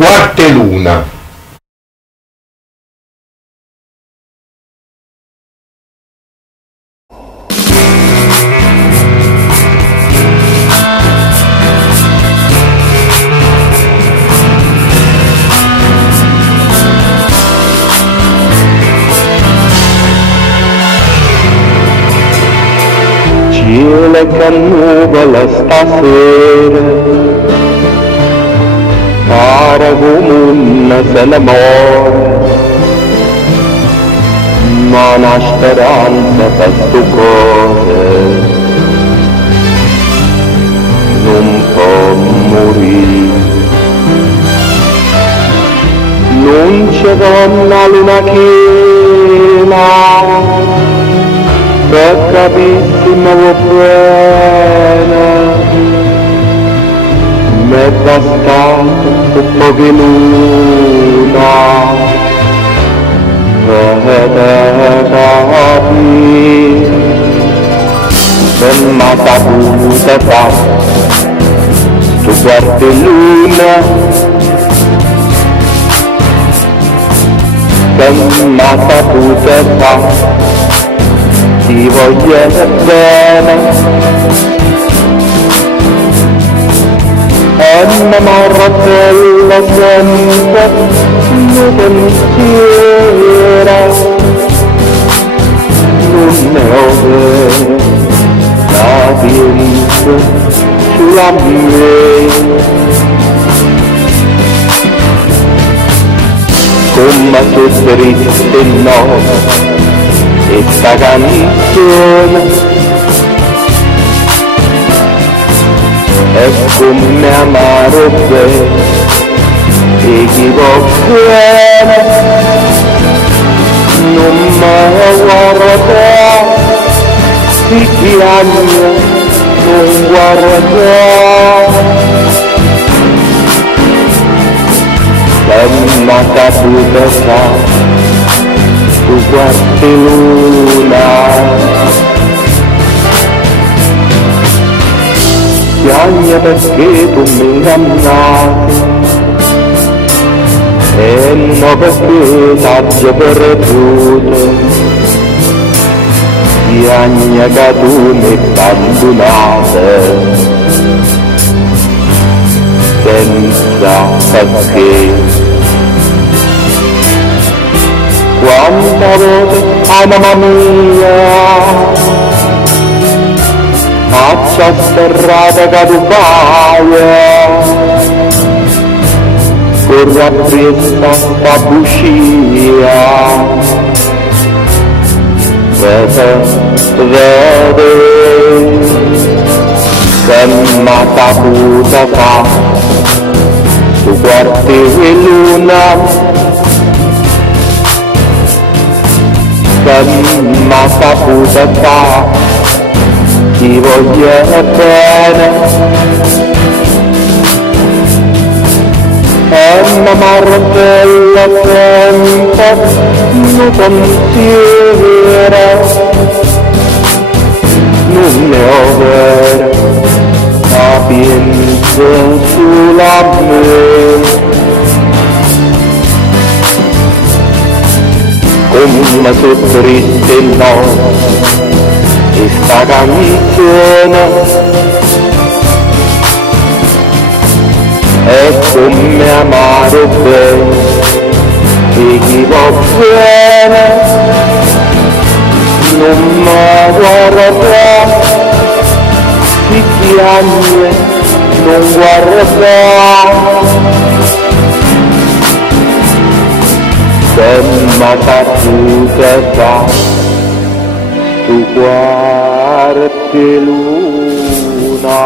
quarte luna. Cielo che nuvola stasera, pare come una se l'amore, ma una speranza per sto cuore non può morire. Non c'è donna luna china per capissimo bene, m'è bastato un po' di luna per capire che m'ha saputo fare tu quarte luna, che m'ha saputo fare ti voglio bene e mi martello sempre il pensiero, non ne ho la vita sulla mia, come tu triste no. Esta canzone è come amaro bene e chi può bene non mi guarda, si piange non guarda, che m'ha saputo fare tu quarte luna, piagne perché tu mi ingannavi e non perché t'aggio perduto, piagne che tu mi abbandonate senza perché. Quanta voce, mamma mia, faccia sterrata che tu fai, corre appressa sta bucia, vede, che m'ha saputo fare, tu quarte luna, che m'ha saputo fare, ti voglio bene e mi martello sempre il pensiero, non ne ho vera sapienza sulla me. Come tu triste no, esta canzone è come amaro bene e chi va bene non mi guarda, si piagne non guarda, che m'ha saputo fare tu quarte luna.